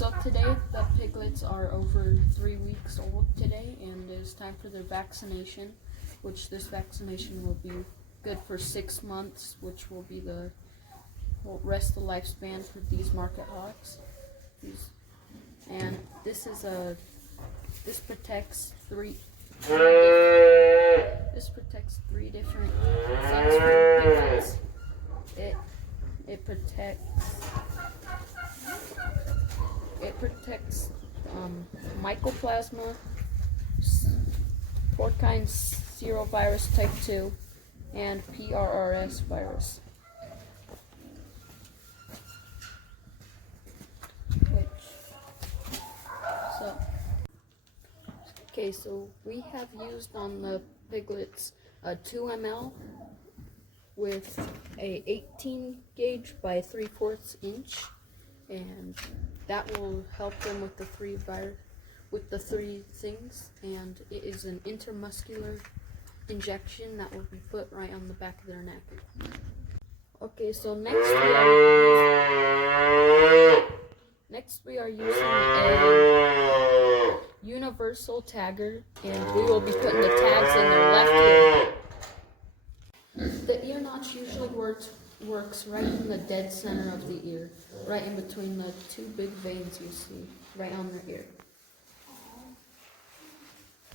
So today the piglets are over 3 weeks old today, and it is time for their vaccination, which this vaccination will be good for 6 months, which will be the rest of the lifespan for these market hogs. And this protects three different things for the piglets. It protects mycoplasma, porcine serovirus type 2, and PRRS virus. So we have used on the piglets a 2 ml with a 18 gauge by 3/4 inch, and that will help them with the three things. And it is an intramuscular injection that will be put right on the back of their neck. Okay, so next we are using a universal tagger, and we will be putting the tags in their left ear. The ear notch usually works right in the dead center of the ear, right in between the two big veins you see right on their ear.